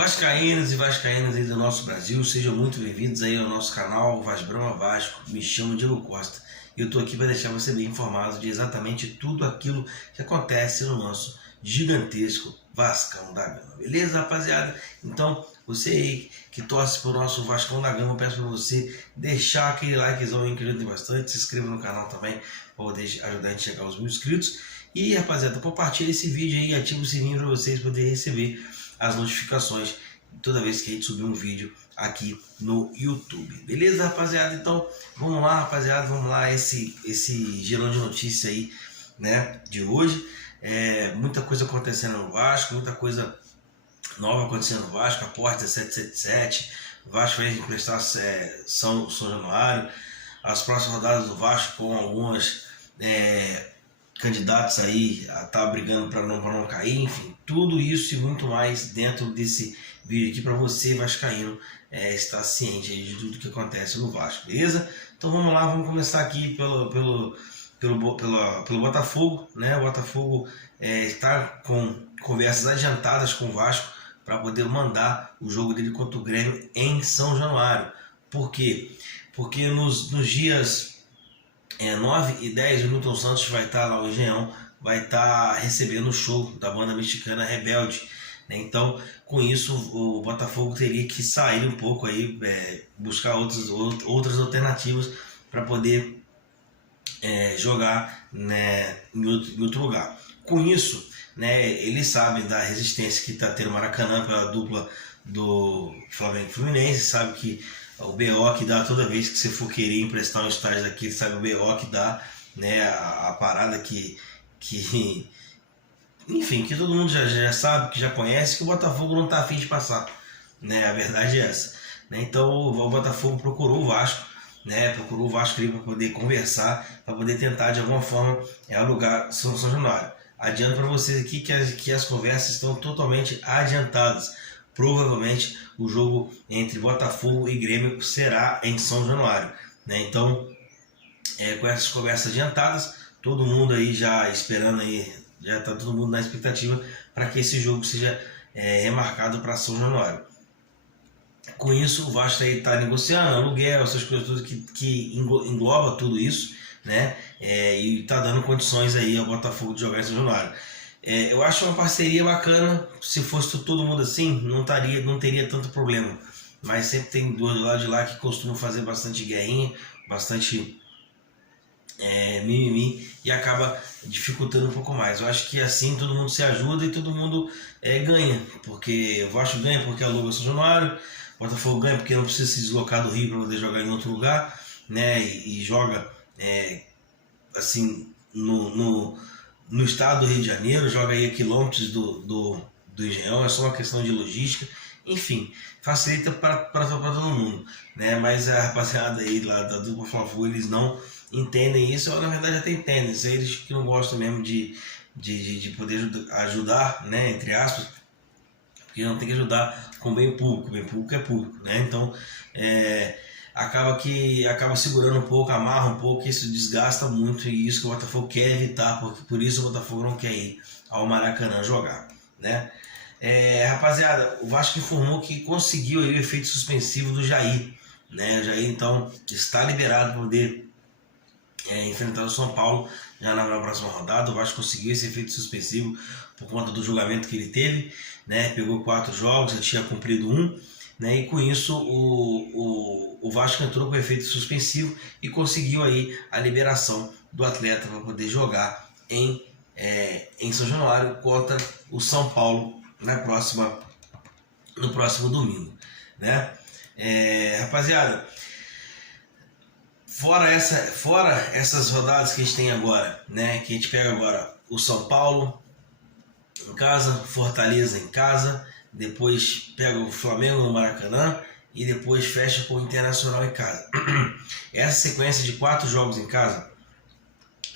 Vascaínos e vascaínas aí do nosso Brasil, sejam muito bem-vindos aí ao nosso canal Vaz Brama Vasco. Me chamo Diego Costa e eu estou aqui para deixar você bem informado de exatamente tudo aquilo que acontece no nosso gigantesco Vascão da Gama. Beleza, rapaziada? Então, você aí que torce para o nosso Vascão da Gama, eu peço para você deixar aquele likezão aí que ajuda bastante, se inscreva no canal também para poder ajudar a gente a chegar aos 1000 inscritos. E, rapaziada, compartilha esse vídeo aí e ativa o sininho para vocês poderem receber as notificações toda vez que a gente subir um vídeo aqui no YouTube. Beleza, rapaziada? Então, vamos lá, rapaziada, vamos lá, esse girão de notícias aí, né, de hoje. Muita coisa acontecendo no Vasco, muita coisa nova acontecendo no Vasco, a porta 777, o Vasco vai emprestar São Januário, as próximas rodadas do Vasco com algumas candidatos aí a estar brigando para não cair, enfim, tudo isso e muito mais dentro desse vídeo aqui para você vascaíno estar ciente aí de tudo que acontece no Vasco, beleza? Então vamos lá, vamos começar aqui pelo Botafogo, né? O Botafogo está com conversas adiantadas com o Vasco para poder mandar o jogo dele contra o Grêmio em São Januário. Por quê? Porque nos dias 9 e 10 o Newton Santos vai estar lá, o Engenhão vai estar recebendo o show da banda mexicana Rebelde, né? Então, com isso, o Botafogo teria que sair um pouco aí, buscar outras alternativas para poder jogar, né, em outro lugar. Com isso, né, eles sabem da resistência que está tendo o Maracanã pela dupla do Flamengo e Fluminense, sabe que o BO que dá toda vez que você for querer emprestar um estágio daqui, sabe o BO que dá, né, a parada que enfim, que todo mundo já sabe, que já conhece, que o Botafogo não está afim de passar, né, a verdade é essa, né? Então o Botafogo procurou o Vasco, né, ali para poder conversar, para poder tentar de alguma forma alugar São Januário. Adianto para vocês aqui que as conversas estão totalmente adiantadas. Provavelmente o jogo entre Botafogo e Grêmio será em São Januário, né? Então, com essas conversas adiantadas, todo mundo aí já esperando aí, já está todo mundo na expectativa para que esse jogo seja remarcado para São Januário. Com isso, o Vasco aí está negociando aluguel, essas coisas tudo que engloba tudo isso, né? E está dando condições aí ao Botafogo de jogar em São Januário. Eu acho uma parceria bacana. Se fosse todo mundo assim, não teria tanto problema. Mas sempre tem dois do lado de lá que costumam fazer bastante guerrinha, bastante mimimi, e acaba dificultando um pouco mais. Eu acho que assim todo mundo se ajuda e todo mundo ganha. Porque o Vasco ganha porque aluga São Januário, o Botafogo ganha porque não precisa se deslocar do Rio para poder jogar em outro lugar, né? E joga assim no estado do Rio de Janeiro, joga aí a quilômetros do Engenhão, é só uma questão de logística, enfim, facilita para todo mundo, né? Mas a rapaziada aí lá da dupla Fla-Flu, eles não entendem isso, ou na verdade até entendem, eles que não gostam mesmo de poder ajudar, né, entre aspas, porque não tem que ajudar com bem público é público, né? Então acaba segurando um pouco, amarra um pouco, isso desgasta muito, e isso que o Botafogo quer evitar, porque por isso o Botafogo não quer ir ao Maracanã jogar, né? Rapaziada, o Vasco informou que conseguiu aí o efeito suspensivo do Jair, né? O Jair então está liberado para poder enfrentar o São Paulo já na próxima rodada. O Vasco conseguiu esse efeito suspensivo por conta do julgamento que ele teve, né? Pegou 4 jogos, já tinha cumprido 1, né? E com isso o Vasco entrou com efeito suspensivo e conseguiu aí a liberação do atleta para poder jogar em São Januário contra o São Paulo no próximo domingo, né? Rapaziada, fora essas rodadas que a gente tem agora, né? Que a gente pega agora o São Paulo em casa, Fortaleza em casa, depois pega o Flamengo no Maracanã e depois fecha com o Internacional em casa. Essa sequência de 4 jogos em casa,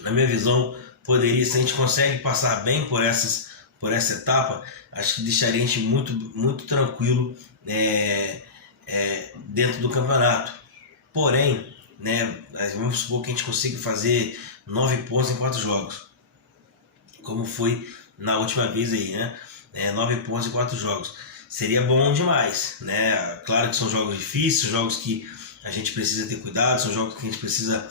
na minha visão, poderia, se a gente consegue passar bem por essa etapa, acho que deixaria a gente muito, muito tranquilo dentro do campeonato. Porém, né, vamos supor que a gente consiga fazer 9 pontos em 4 jogos, como foi na última vez aí, né? 9 pontos em 4 jogos. seria bom demais, né? Claro que são jogos difíceis, jogos que a gente precisa ter cuidado, são jogos que a gente precisa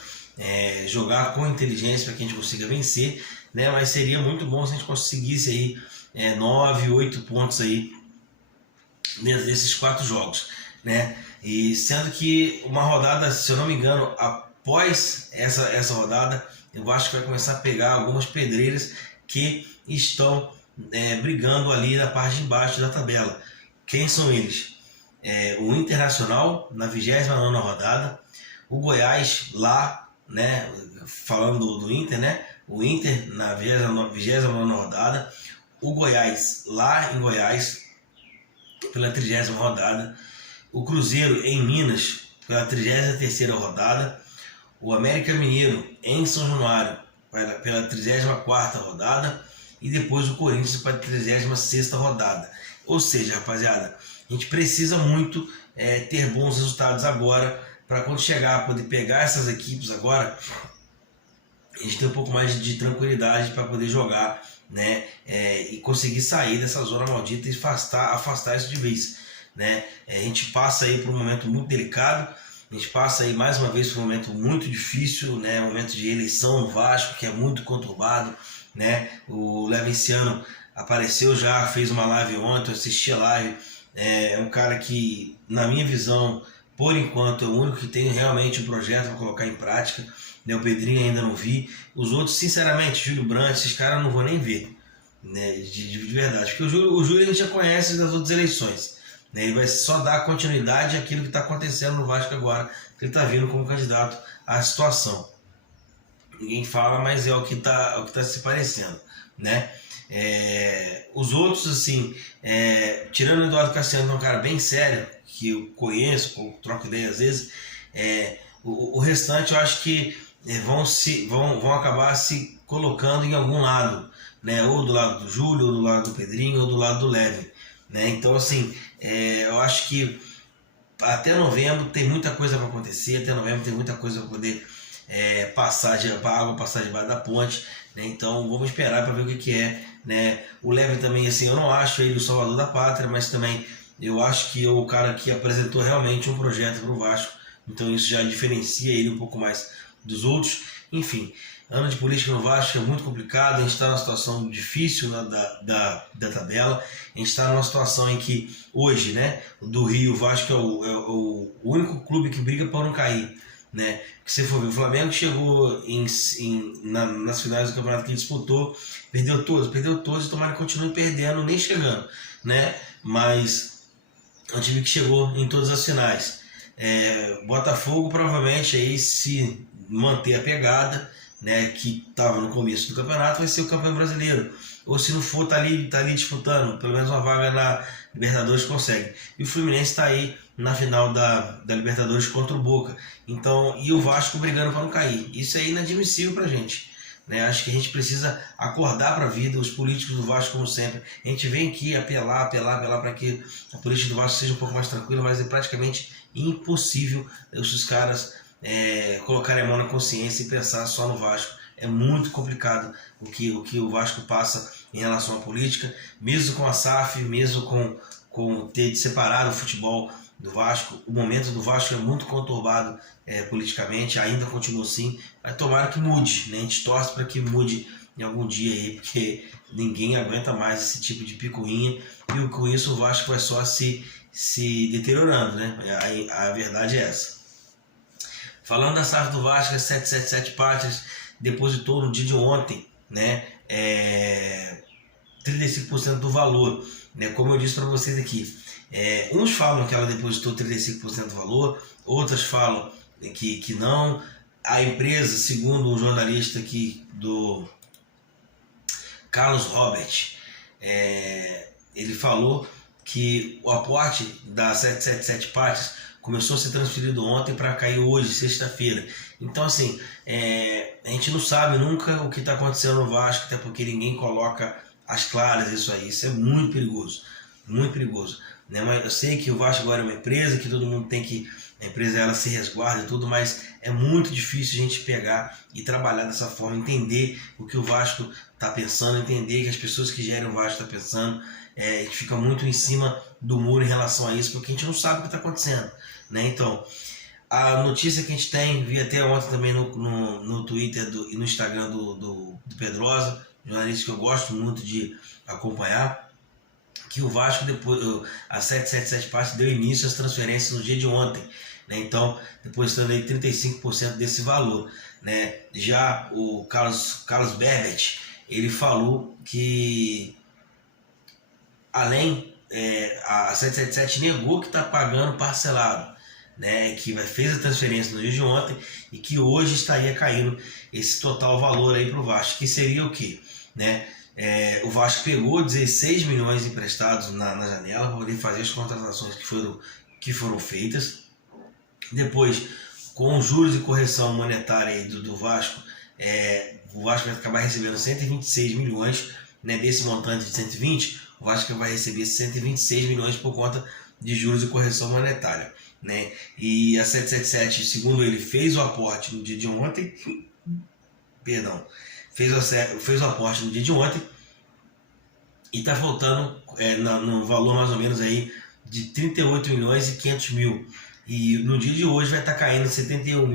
jogar com inteligência para que a gente consiga vencer, né? Mas seria muito bom se a gente conseguisse aí 9, 8 pontos aí dentro desses 4 jogos, né? E sendo que uma rodada, se eu não me engano, após essa rodada, eu acho que vai começar a pegar algumas pedreiras que estão brigando ali na parte de baixo da tabela. Quem são eles? O Internacional na 29ª rodada, o Goiás lá, né, falando do Inter, né, o Inter na 29ª rodada, o Goiás lá em Goiás pela 30ª rodada, o Cruzeiro em Minas pela 33ª rodada, o América Mineiro em São Januário pela 34ª rodada e depois o Corinthians para a 36ª rodada. Ou seja, rapaziada, a gente precisa muito ter bons resultados agora para quando chegar, poder pegar essas equipes agora, a gente ter um pouco mais de tranquilidade para poder jogar, né? E conseguir sair dessa zona maldita e afastar isso de vez, né? A gente passa aí por um momento muito delicado, a gente passa aí mais uma vez por um momento muito difícil, né? Um momento de eleição no Vasco, que é muito conturbado, né? O Levenciano apareceu já, fez uma live ontem, eu assisti a live, é um cara que, na minha visão, por enquanto, é o único que tem realmente um projeto para colocar em prática, né? O Pedrinho ainda não vi, os outros, sinceramente, Júlio Brandt, esses caras eu não vou nem ver, né? De verdade, porque o Júlio a gente já conhece das outras eleições, né? Ele vai só dar continuidade àquilo que está acontecendo no Vasco agora, que ele está vindo como candidato à situação. Ninguém fala, mas é o que tá se parecendo, né? Os outros, assim, tirando o Eduardo Cassiano, que é um cara bem sério, que eu conheço, troco ideia às vezes, o restante eu acho que vão acabar se colocando em algum lado, né? Ou do lado do Júlio, ou do lado do Pedrinho, ou do lado do Leve, né? Então, assim, eu acho que até novembro tem muita coisa para acontecer, até novembro tem muita coisa para poder passar debaixo da ponte, né? Então vamos esperar para ver o que é, né? O Leve também, assim, eu não acho ele o salvador da pátria, mas também eu acho que é o cara que apresentou realmente um projeto para o Vasco, então isso já diferencia ele um pouco mais dos outros. Enfim, ano de política no Vasco é muito complicado, a gente está numa situação difícil, né, da tabela, a gente está numa situação em que hoje, né, do Rio, o Vasco é o único clube que briga para não cair, né? Que se for ver, o Flamengo chegou nas finais do campeonato que ele disputou, perdeu todos e tomara que continue perdendo, nem chegando, né? Mas é um time que chegou em todas as finais. Botafogo provavelmente aí, se manter a pegada, né, que estava no começo do campeonato, vai ser o campeão brasileiro. Ou se não for, tá ali disputando, pelo menos uma vaga na Libertadores consegue. E o Fluminense está aí na final da Libertadores contra o Boca. Então, e o Vasco brigando para não cair. Isso é inadmissível pra gente, né? Acho que a gente precisa acordar para a vida, os políticos do Vasco, como sempre. A gente vem aqui apelar para que a política do Vasco seja um pouco mais tranquila, mas é praticamente impossível os caras colocarem a mão na consciência e pensar só no Vasco. É muito complicado o que o Vasco passa em relação à política, mesmo com a SAF, mesmo com ter separado o futebol do Vasco. O momento do Vasco é muito conturbado politicamente, ainda continua assim, mas tomara que mude, né? A gente torce para que mude em algum dia aí, porque ninguém aguenta mais esse tipo de picuinha, e com isso o Vasco vai só se deteriorando, né? A verdade é essa. Falando da SAF do Vasco, 777 Pátrias depositou no dia de ontem, né, 35% do valor, né? Como eu disse para vocês aqui, uns falam que ela depositou 35% do valor, outras falam que não. A empresa, segundo um jornalista aqui do Carlos Robert, ele falou que o aporte da 777 Pátrias começou a ser transferido ontem para cair hoje, sexta-feira. Então, assim, a gente não sabe nunca o que está acontecendo no Vasco, até porque ninguém coloca às claras isso aí. Isso é muito perigoso, né? Mas eu sei que o Vasco agora é uma empresa, que todo mundo tem que... A empresa, ela se resguarda e tudo, mas é muito difícil a gente pegar e trabalhar dessa forma, entender o que o Vasco tá pensando, entender que as pessoas que gerem o Vasco tá pensando. A gente fica muito em cima do muro em relação a isso, porque a gente não sabe o que está acontecendo, né? Então, a notícia que a gente tem, vi até ontem também no Twitter e no Instagram do Pedrosa, jornalista que eu gosto muito de acompanhar, que o Vasco, depois, a 777 Passe deu início às transferências no dia de ontem, né? Então, depositando aí 35% desse valor, né? Já o Carlos Berbet, ele falou que além, a 777 negou que está pagando parcelado, né, que fez a transferência no dia de ontem e que hoje estaria caindo esse total valor aí para o Vasco, que seria o quê? Né? O Vasco pegou 16 milhões emprestados na janela para poder fazer as contratações que foram feitas. Depois, com juros e correção monetária aí do Vasco, o Vasco vai acabar recebendo 126 milhões, né, desse montante de 120, o Vasco vai receber 126 milhões por conta de juros e correção monetária, né? E a 777, segundo ele, fez o aporte no dia de ontem, fez o aporte no dia de ontem e está faltando no valor mais ou menos aí de 38 milhões e 500 mil. E no dia de hoje vai estar caindo 71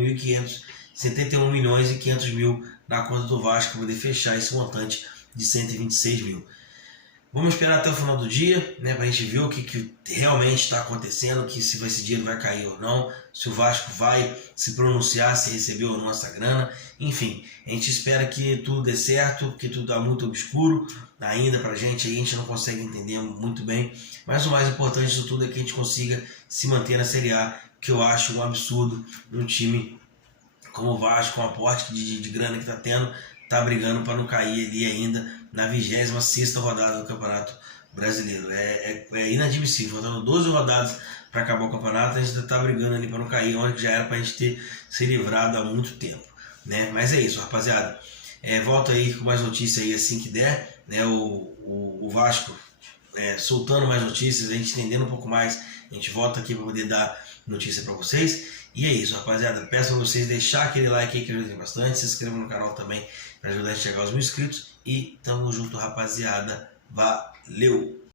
milhões e 500 mil na conta do Vasco para poder fechar esse montante de 126 mil. Vamos esperar até o final do dia, né, para a gente ver o que realmente está acontecendo, que se esse dinheiro vai cair ou não, se o Vasco vai se pronunciar, se recebeu ou não essa grana. Enfim, a gente espera que tudo dê certo, que tudo está muito obscuro ainda para a gente não consegue entender muito bem. Mas o mais importante disso tudo é que a gente consiga se manter na Série A, que eu acho um absurdo um time como o Vasco, com o aporte de grana que está tendo, tá brigando para não cair ali ainda na 26ª rodada do Campeonato Brasileiro. É inadmissível, faltando 12 rodadas para acabar o campeonato, a gente está brigando ali para não cair, onde já era para a gente ter se livrado há muito tempo, né? Mas é isso, rapaziada. Volto aí com mais notícias aí assim que der, né? O Vasco soltando mais notícias, a gente entendendo um pouco mais, a gente volta aqui para poder dar notícia para vocês. E é isso, rapaziada. Peço a vocês deixar aquele like aí que ajuda bastante, se inscreva no canal também para ajudar a chegar aos 1000 inscritos. E tamo junto, rapaziada. Valeu!